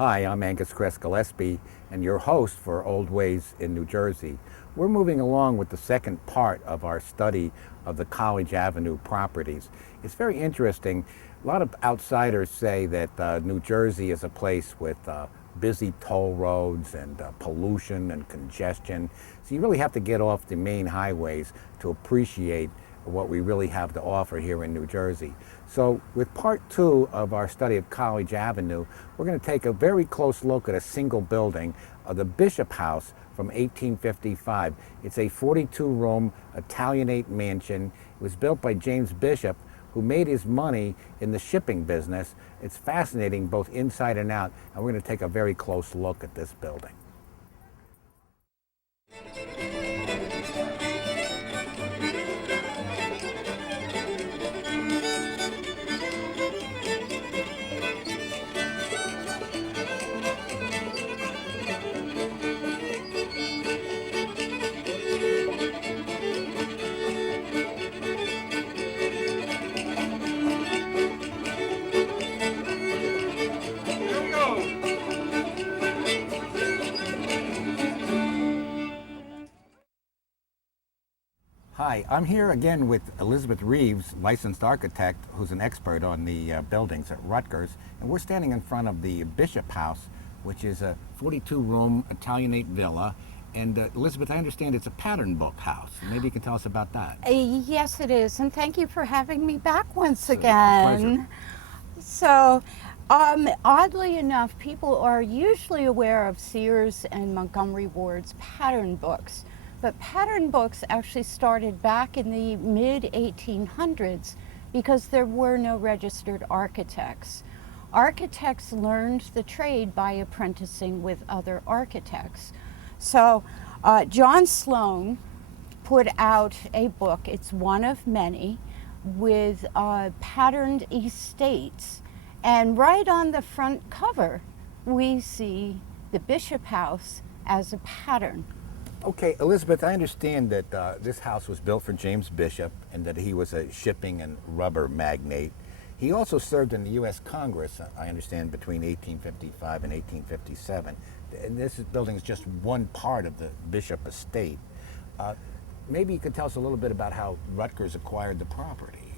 Hi, I'm Angus Kress Gillespie and your host for Old Ways in New Jersey. We're moving along with the second part of our study of the College Avenue properties. It's very interesting. A lot of outsiders say that New Jersey is a place with busy toll roads and pollution and congestion. So you really have to get off the main highways to appreciate what we really have to offer here in New Jersey. So with part two of our study of College Avenue, we're going to take a very close look at a single building, the Bishop House from 1855. It's a 42-room Italianate mansion. It was built by James Bishop, who made his money in the shipping business. It's fascinating both inside and out, and we're going to take a very close look at this building. Hi, I'm here again with Elizabeth Reeves, licensed architect, who's an expert on the buildings at Rutgers, and we're standing in front of the Bishop House, which is a 42-room Italianate villa. And Elizabeth, I understand it's a pattern book house. Maybe you can tell us about that. Yes, it is, and thank you for having me back once It's a again. So, oddly enough, people are usually aware of Sears and Montgomery Ward's pattern books. But pattern books actually started back in the mid-1800s because there were no registered architects. Architects learned the trade by apprenticing with other architects. So John Sloan put out a book, it's one of many, with patterned estates. And right on the front cover, we see the Bishop House as a pattern. Okay, Elizabeth, I understand that this house was built for James Bishop and that he was a shipping and rubber magnate. He also served in the U.S. Congress, I understand, between 1855 and 1857. And this building is just one part of the Bishop estate. Maybe you could tell us a little bit about how Rutgers acquired the property.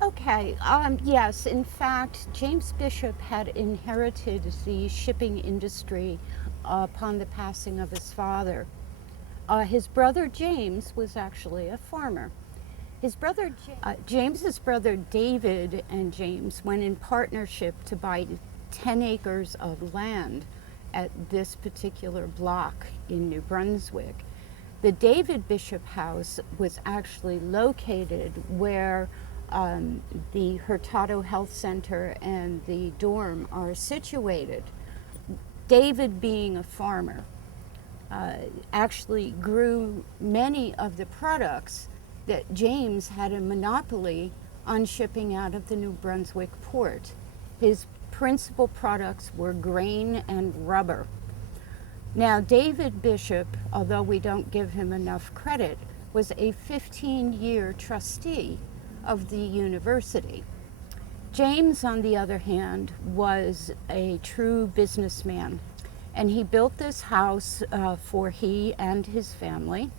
Okay, yes, in fact, James Bishop had inherited the shipping industry upon the passing of his father. His brother James was actually a farmer. His brother James's brother David and James went in partnership to buy 10 acres of land at this particular block in New Brunswick. The David Bishop House was actually located where the Hurtado Health Center and the dorm are situated. David, being a farmer, actually grew many of the products that James had a monopoly on shipping out of the New Brunswick port. His principal products were grain and rubber. Now, David Bishop, although we don't give him enough credit, was a 15-year trustee of the university. James, on the other hand, was a true businessman. And he built this house for he and his family.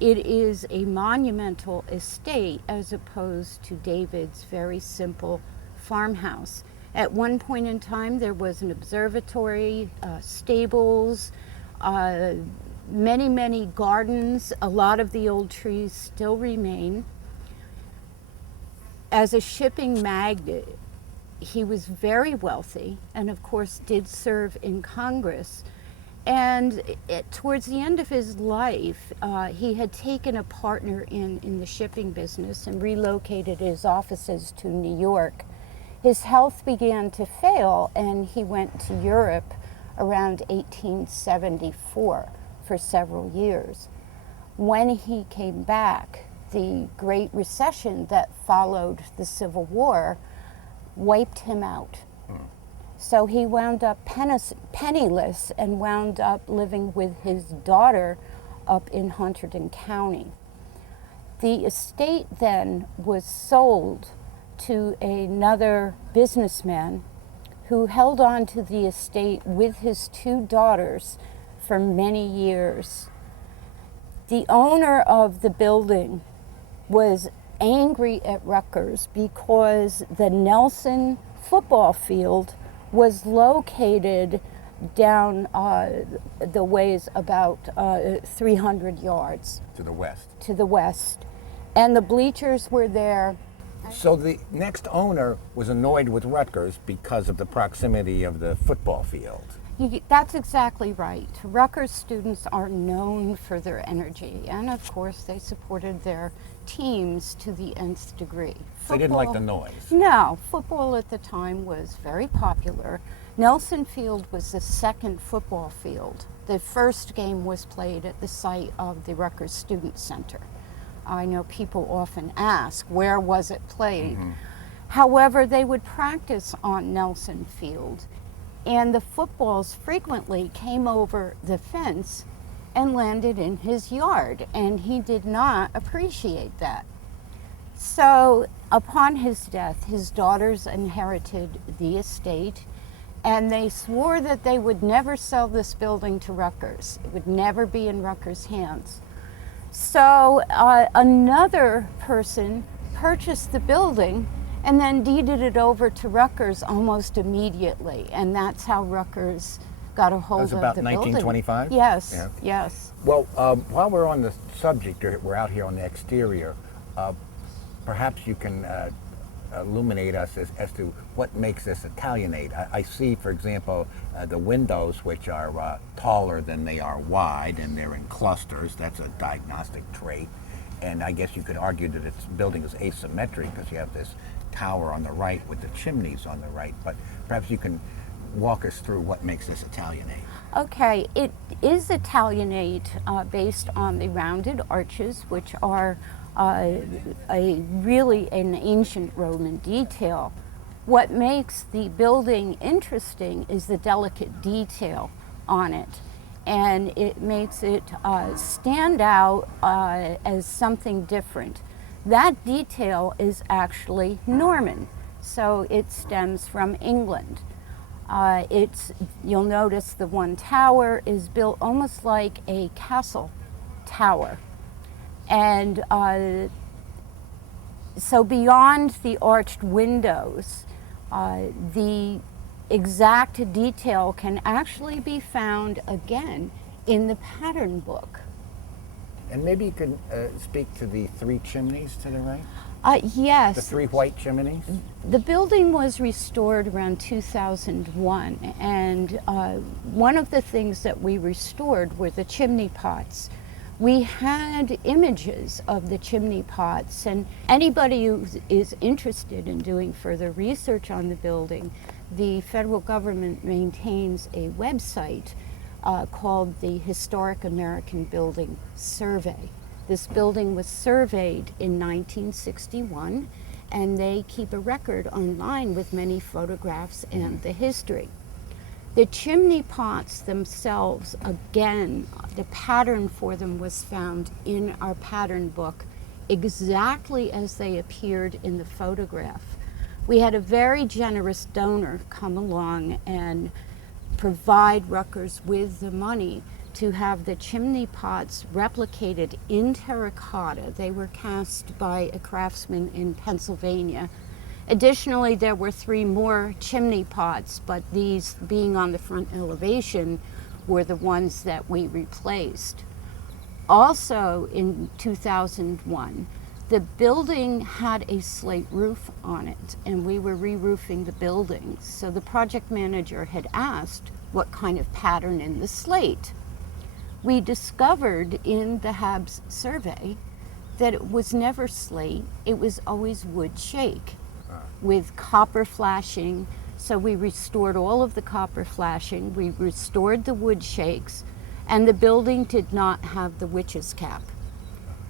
It is a monumental estate as opposed to David's very simple farmhouse. At one point in time, there was an observatory, stables, many, many gardens. A lot of the old trees still remain. As a shipping magnate, he was very wealthy and of course did serve in Congress. And towards the end of his life, he had taken a partner in the shipping business and relocated his offices to New York. His health began to fail and he went to Europe around 1874 for several years. When he came back, the Great Recession that followed the Civil War wiped him out. So he wound up penniless and wound up living with his daughter up in Hunterdon County. The estate then was sold to another businessman who held on to the estate with his two daughters for many years. The owner of the building was angry at Rutgers because the Nelson football field was located down the ways about 300 yards To the west. to the west. And the bleachers were there. So the next owner was annoyed with Rutgers because of the proximity of the football field. That's exactly right. Rutgers students are known for their energy, and of course they supported their teams to the nth degree. They didn't like the noise. No, football at the time was very popular. Nelson Field was the second football field. The first game was played at the site of the Rutgers Student Center. I know people often ask, where was it played? However, they would practice on Nelson Field, and the footballs frequently came over the fence and landed in his yard, and he did not appreciate that. So upon his death, his daughters inherited the estate, and they swore that they would never sell this building to Rutgers. It would never be in Rutgers' hands. So another person purchased the building and then deeded it over to Rutgers almost immediately, and that's how Rutgers got a hold of the building. That was about 1925? Yes, Yeah. yes. Well, while we're on the subject, we're out here on the exterior, perhaps you can illuminate us as to what makes this Italianate. I see, for example, the windows, which are taller than they are wide, and they're in clusters. That's a diagnostic trait. And I guess you could argue that its building is asymmetric because you have this tower on the right with the chimneys on the right. But perhaps you can walk us through what makes this Italianate. Okay, it is Italianate based on the rounded arches, which are really an ancient Roman detail. What makes the building interesting is the delicate detail on it, and it makes it stand out as something different. That detail is actually Norman, so it stems from England. You'll notice the one tower is built almost like a castle tower. And so beyond the arched windows, the exact detail can actually be found again in the pattern book. And maybe you could speak to the three chimneys to the right? Yes. The three white chimneys? The building was restored around 2001, and one of the things that we restored were the chimney pots. We had images of the chimney pots, and anybody who is interested in doing further research on the building, the federal government maintains a website called the Historic American Building Survey. This building was surveyed in 1961, and they keep a record online with many photographs and the history. The chimney pots themselves, again, the pattern for them was found in our pattern book exactly as they appeared in the photograph. We had a very generous donor come along and provide Rutgers with the money to have the chimney pots replicated in terracotta. They were cast by a craftsman in Pennsylvania. Additionally, there were 3 more chimney pots, but these, being on the front elevation, were the ones that we replaced. Also in 2001, the building had a slate roof on it, and we were re-roofing the building. So the project manager had asked what kind of pattern in the slate. We discovered in the Habs survey that it was never slate, it was always wood shake with copper flashing. So we restored all of the copper flashing, we restored the wood shakes, and the building did not have the witch's cap.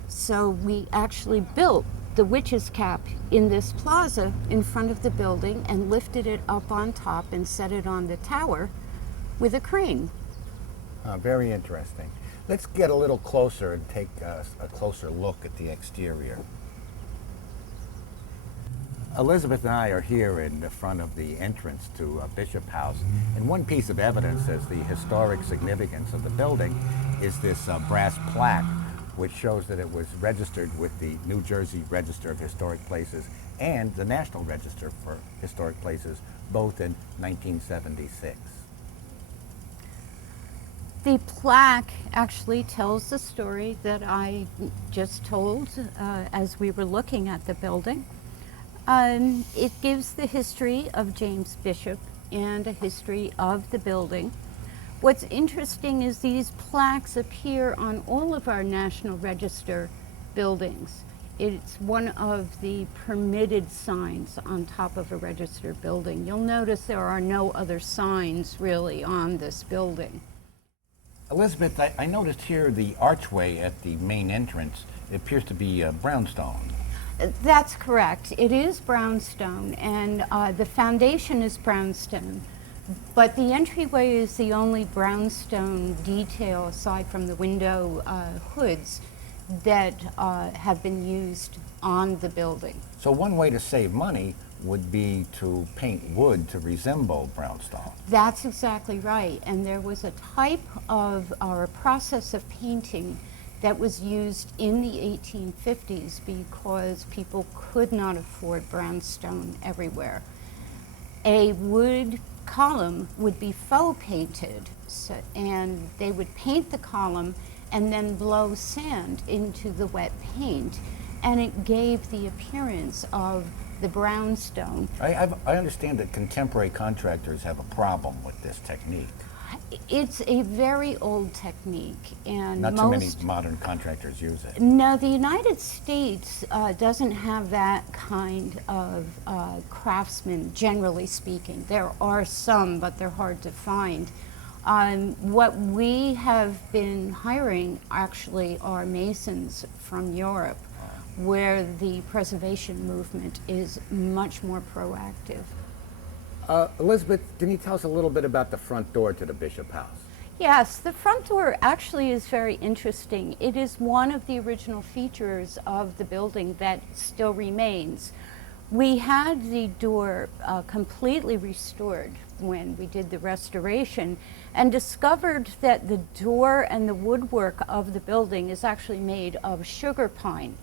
So we actually built the witch's cap in this plaza in front of the building and lifted it up on top and set it on the tower with a crane. Very interesting. Let's get a little closer and take a closer look at the exterior. Elizabeth and I are here in the front of the entrance to Bishop House, and one piece of evidence as the historic significance of the building is this brass plaque, which shows that it was registered with the New Jersey Register of Historic Places and the National Register for Historic Places, both in 1976. The plaque actually tells the story that I just told as we were looking at the building. It gives the history of James Bishop and a history of the building. What's interesting is these plaques appear on all of our National Register buildings. It's one of the permitted signs on top of a register building. You'll notice there are no other signs really on this building. Elizabeth, I noticed here the archway at the main entrance appears to be brownstone. That's correct. It is brownstone, and the foundation is brownstone, but the entryway is the only brownstone detail, aside from the window hoods, that have been used on the building. So one way to save money would be to paint wood to resemble brownstone. That's exactly right, and there was a type of, or a process of painting that was used in the 1850s because people could not afford brownstone everywhere. A wood column would be faux painted, and they would paint the column and then blow sand into the wet paint, and it gave the appearance of the brownstone. I understand that contemporary contractors have a problem with this technique. It's a very old technique, and not too many modern contractors use it. No, the United States doesn't have that kind of craftsmen, generally speaking. There are some, but they're hard to find. What we have been hiring actually are masons from Europe, where the preservation movement is much more proactive. Elizabeth, can you tell us a little bit about the front door to the Bishop House? Yes, the front door actually is very interesting. It is one of the original features of the building that still remains. We had the door completely restored when we did the restoration, and discovered that the door and the woodwork of the building is actually made of sugar pine.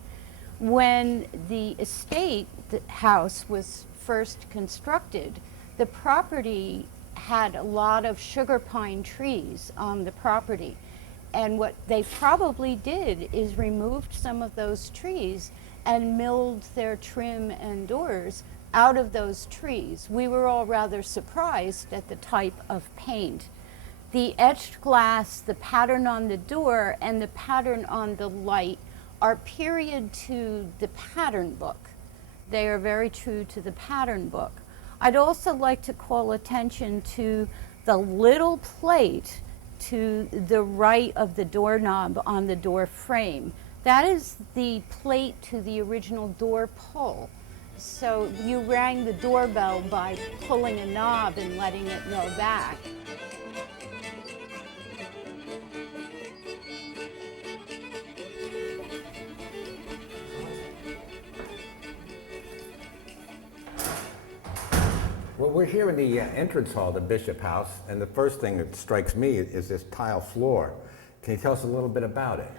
When the estate, the house, was first constructed, the property had a lot of sugar pine trees on the property. And what they probably did is removed some of those trees and milled their trim and doors out of those trees. We were all rather surprised at the type of paint. The etched glass, the pattern on the door, and the pattern on the light are period to the pattern book. They are very true to the pattern book. I'd also like to call attention to the little plate to the right of the doorknob on the door frame. That is the plate to the original door pull. So you rang the doorbell by pulling a knob and letting it go back. Well, we're here in the entrance hall of the Bishop House, and the first thing that strikes me is this tile floor. Can you tell us a little bit about it?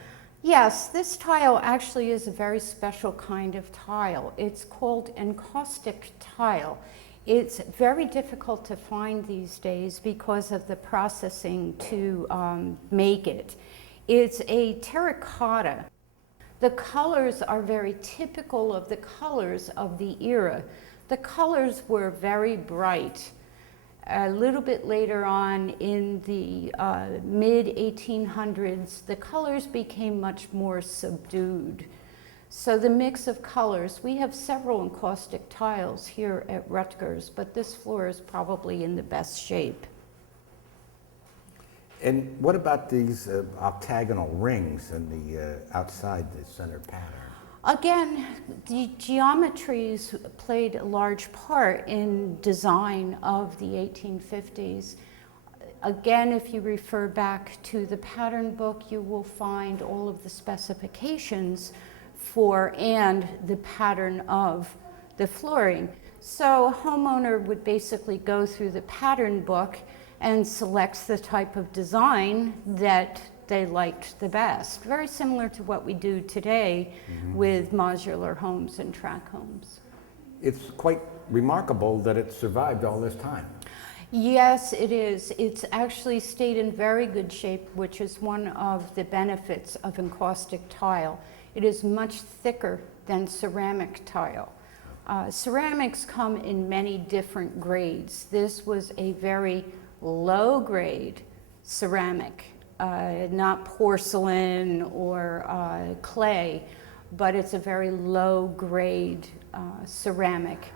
Yes, this tile actually is a very special kind of tile. It's called encaustic tile. It's very difficult to find these days because of the processing to make it. It's a terracotta. The colors are very typical of the colors of the era. The colors were very bright. A little bit later on in the mid-1800s, the colors became much more subdued. So the mix of colors, we have several encaustic tiles here at Rutgers, but this floor is probably in the best shape. And what about these octagonal rings in the outside the center pattern? Again, the geometries played a large part in design of the 1850s. Again, if you refer back to the pattern book, you will find all of the specifications for and the pattern of the flooring. So a homeowner would basically go through the pattern book and selects the type of design that they liked the best. Very similar to what we do today with modular homes and tract homes. It's quite remarkable that it survived all this time. Yes, it is. It's actually stayed in very good shape, which is one of the benefits of encaustic tile. It is much thicker than ceramic tile. Ceramics come in many different grades. This was a very low grade ceramic, not porcelain or clay, but it's a very low grade ceramic.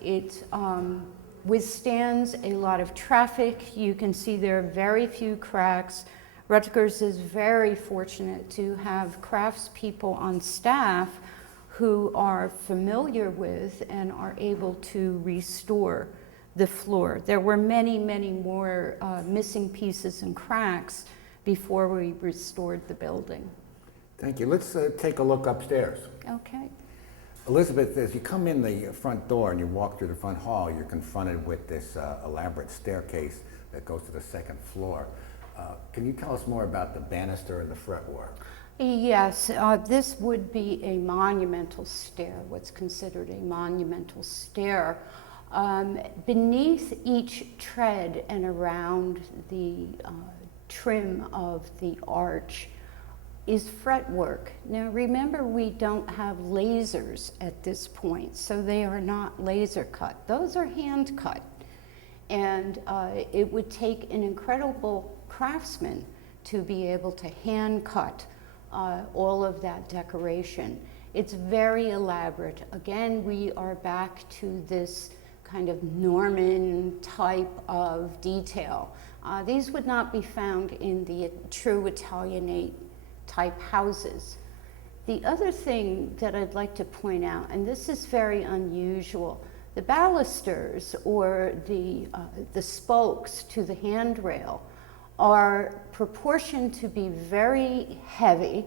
It withstands a lot of traffic. You can see there are very few cracks. Rutgers is very fortunate to have craftspeople on staff who are familiar with and are able to restore the floor. There were many, many more missing pieces and cracks before we restored the building. Thank you. Let's take a look upstairs. Okay. Elizabeth, as you come in the front door and you walk through the front hall, you're confronted with this elaborate staircase that goes to the second floor. Can you tell us more about the banister and the fretwork? Yes, this would be a monumental stair, what's considered a monumental stair. Beneath each tread and around the trim of the arch is fretwork. Now remember, we don't have lasers at this point, so they are not laser cut. Those are hand cut. And it would take an incredible craftsman to be able to hand cut all of that decoration. It's very elaborate. Again, we are back to this kind of Norman type of detail. These would not be found in the true Italianate type houses. The other thing that I'd like to point out, and this is very unusual, the balusters or the spokes to the handrail are proportioned to be very heavy,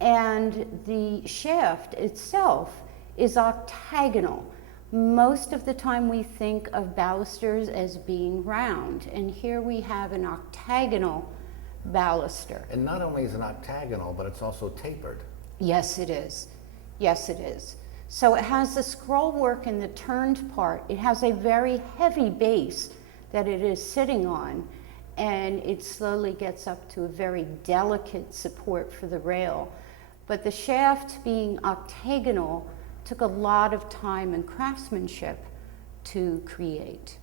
and the shaft itself is octagonal. Most of the time we think of balusters as being round, and here we have an octagonal baluster. And not only is it octagonal, but it's also tapered. Yes, it is. Yes, it is. So it has the scroll work in the turned part. It has a very heavy base that it is sitting on, and it slowly gets up to a very delicate support for the rail. But the shaft being octagonal took a lot of time and craftsmanship to create.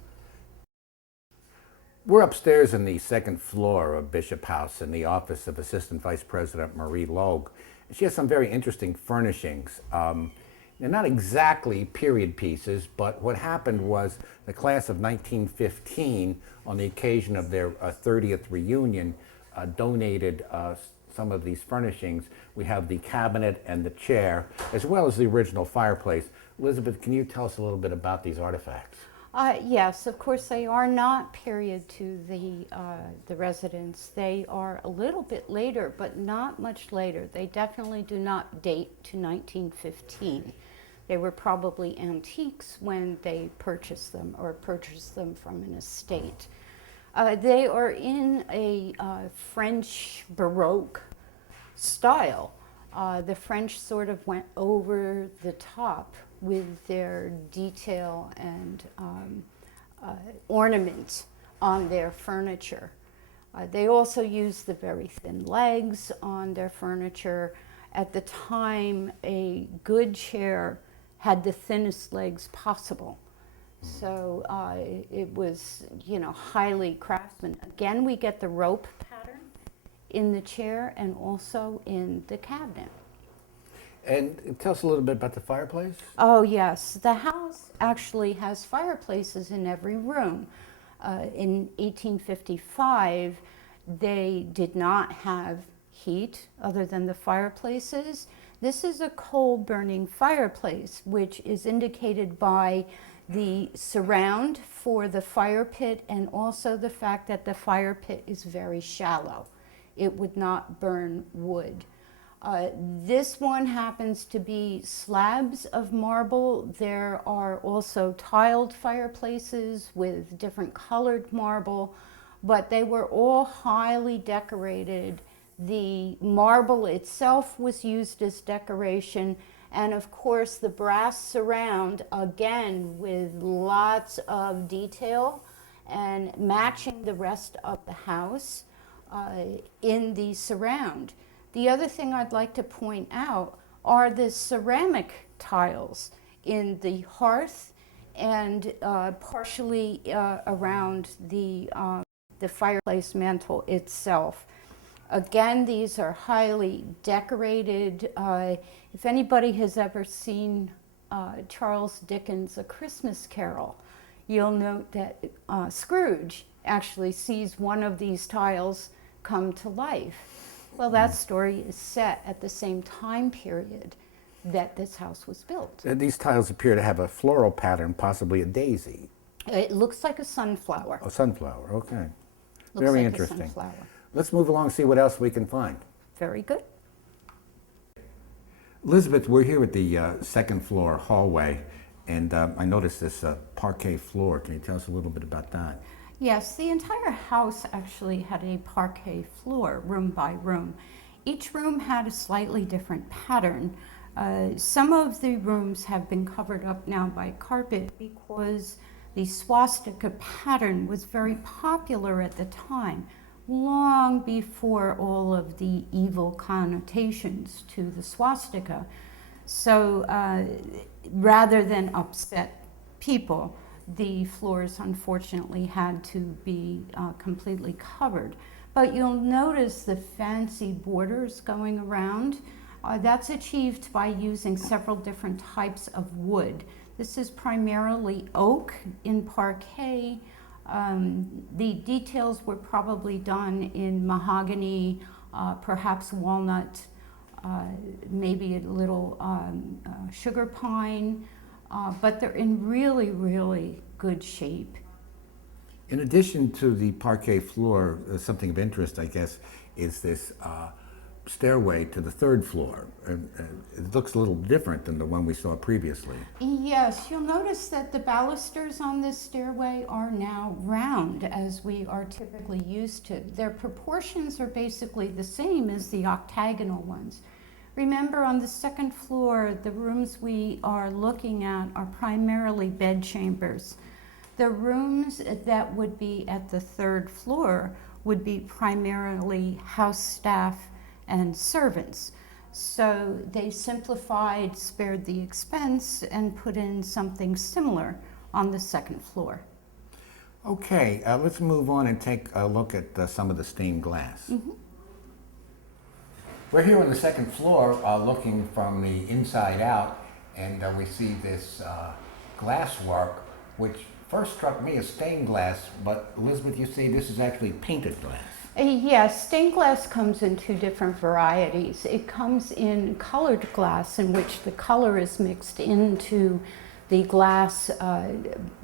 We're upstairs in the second floor of Bishop House in the office of Assistant Vice President Marie Logue. She has some very interesting furnishings. They're not exactly period pieces, but what happened was the class of 1915, on the occasion of their 30th reunion, donated some of these furnishings. We have the cabinet and the chair, as well as the original fireplace. Elizabeth, can you tell us a little bit about these artifacts? Yes, of course they are not period to the residence. They are a little bit later, but not much later. They definitely do not date to 1915. They were probably antiques when they purchased them or purchased them from an estate. They are in a French Baroque style. The French sort of went over the top with their detail and ornament on their furniture. They also used the very thin legs on their furniture. At the time, a good chair had the thinnest legs possible. So it was, highly craftsman. Again, we get the rope pattern in the chair and also in the cabinet. And tell us a little bit about the fireplace. Oh yes, the house actually has fireplaces in every room. In 1855, they did not have heat other than the fireplaces. This is a coal-burning fireplace, which is indicated by the surround for the fire pit and also the fact that the fire pit is very shallow. It would not burn wood. This one happens to be slabs of marble. There are also tiled fireplaces with different colored marble, but they were all highly decorated. The marble itself was used as decoration, and of course the brass surround, again with lots of detail and matching the rest of the house in the surround. The other thing I'd like to point out are the ceramic tiles in the hearth and partially around the fireplace mantle itself. Again, these are highly decorated. If anybody has ever seen Charles Dickens' A Christmas Carol, you'll note that Scrooge actually sees one of these tiles come to life. Well, that story is set at the same time period that this house was built. These tiles appear to have a floral pattern, possibly a daisy. It looks like a sunflower. A sunflower, okay. Looks Very like interesting. a sunflower. Let's move along and see what else we can find. Very good. Elizabeth, we're here at the second floor hallway, and I noticed this parquet floor. Can you tell us a little bit about that? Yes, the entire house actually had a parquet floor, room by room. Each room had a slightly different pattern. Some of the rooms have been covered up now by carpet because the swastika pattern was very popular at the time, long before all of the evil connotations to the swastika. So rather than upset people, the floors unfortunately had to be completely covered. But you'll notice the fancy borders going around. That's achieved by using several different types of wood. This is primarily oak in parquet. The details were probably done in mahogany, perhaps walnut, maybe a little sugar pine, but they're in really, really good shape. In addition to the parquet floor, something of interest, I guess, is this stairway to the third floor. It looks a little different than the one we saw previously. Yes, you'll notice that the balusters on this stairway are now round, as we are typically used to. Their proportions are basically the same as the octagonal ones. Remember, on the second floor, the rooms we are looking at are primarily bed chambers. The rooms that would be at the third floor would be primarily house staff and servants. So they simplified, spared the expense, and put in something similar on the second floor. Okay, let's move on and take a look at some of the stained glass. Mm-hmm. We're here on the second floor looking from the inside out, and we see this glass work, which first struck me as stained glass, but Elizabeth, you see this is actually painted glass. Yes, stained glass comes in two different varieties. It comes in colored glass, in which the color is mixed into the glass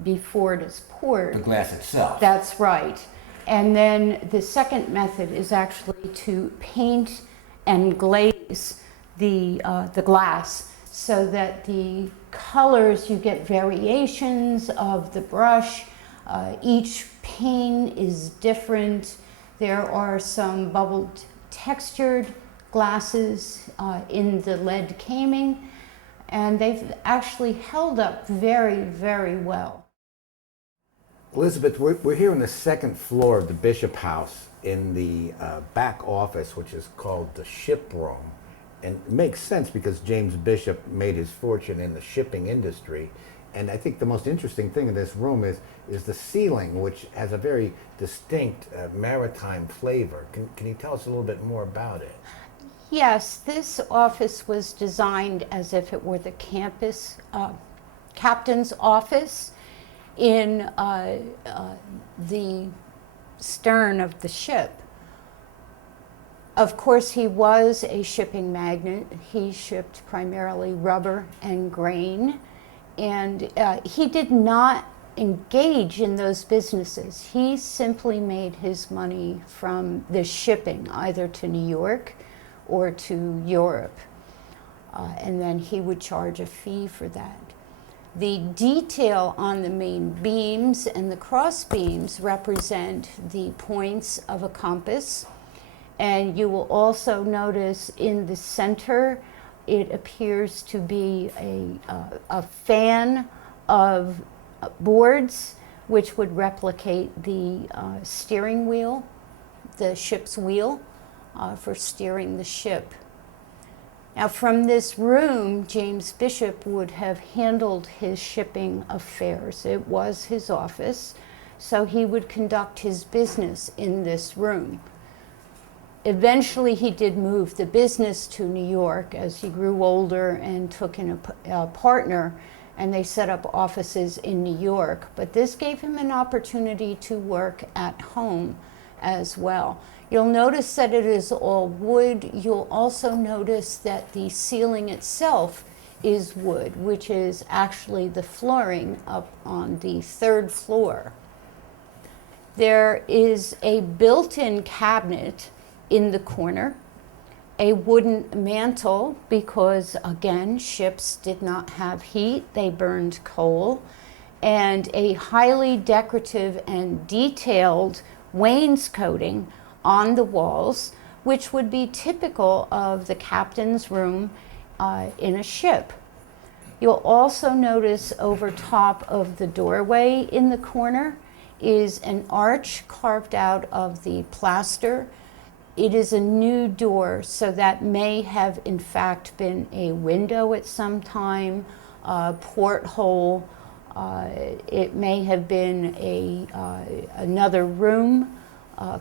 before it is poured. The glass itself. That's right. And then the second method is actually to paint and glaze the glass so that the colors, you get variations of the brush. Each pane is different. There are some bubbled textured glasses in the lead caming, and they've actually held up very, very well. Elizabeth, we're here on the second floor of the Bishop House in the back office, which is called the ship room. And it makes sense because James Bishop made his fortune in the shipping industry. And I think the most interesting thing in this room is the ceiling, which has a very distinct maritime flavor. Can you tell us a little bit more about it? Yes, this office was designed as if it were the campus captain's office in the stern of the ship. Of course, he was a shipping magnate. He shipped primarily rubber and grain, and he did not engage in those businesses. He simply made his money from the shipping, either to New York or to Europe. And then he would charge a fee for that. The detail on the main beams and the cross beams represent the points of a compass. And you will also notice in the center, it appears to be a fan of boards, which would replicate the steering wheel, the ship's wheel, for steering the ship. Now, from this room, James Bishop would have handled his shipping affairs. It was his office, so he would conduct his business in this room. Eventually, he did move the business to New York as he grew older and took in a partner, and they set up offices in New York. But this gave him an opportunity to work at home as well. You'll notice that it is all wood. You'll also notice that the ceiling itself is wood, which is actually the flooring up on the 3rd floor. There is a built-in cabinet in the corner, a wooden mantle, because again, ships did not have heat, they burned coal, and a highly decorative and detailed wainscoting on the walls, which would be typical of the captain's room in a ship. You'll also notice over top of the doorway in the corner is an arch carved out of the plaster. It is a new door, so that may have in fact been a window at some time, a porthole. It may have been another room,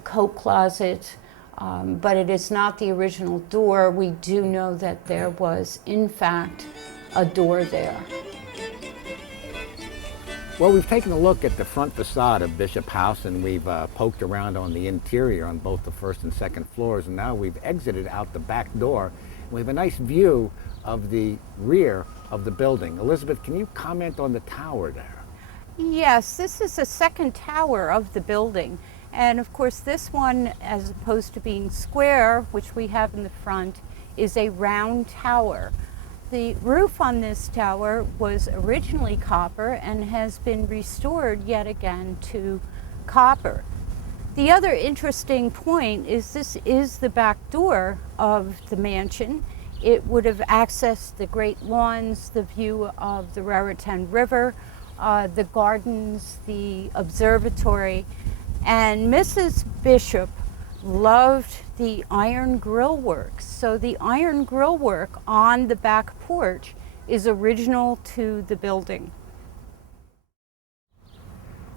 coat closet, but it is not the original door. We do know that there was, in fact, a door there. Well, we've taken a look at the front facade of Bishop House, and we've poked around on the interior on both the 1st and 2nd floors, and now we've exited out the back door. We have a nice view of the rear of the building. Elizabeth, can you comment on the tower there? Yes, this is the 2nd tower of the building. And of course, this one, as opposed to being square, which we have in the front, is a round tower. The roof on this tower was originally copper and has been restored yet again to copper. The other interesting point is this is the back door of the mansion. It would have accessed the great lawns, the view of the Raritan River, the gardens, the observatory. And Mrs. Bishop loved the iron grill work. So the iron grill work on the back porch is original to the building.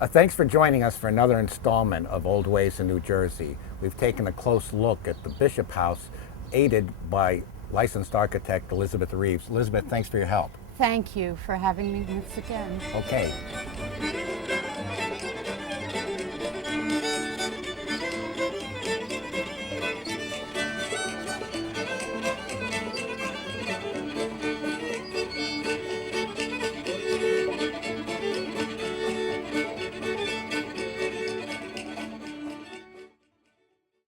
Thanks for joining us for another installment of Old Ways in New Jersey. We've taken a close look at the Bishop House, aided by licensed architect Elizabeth Reeves. Elizabeth, thanks for your help. Thank you for having me once again. Okay.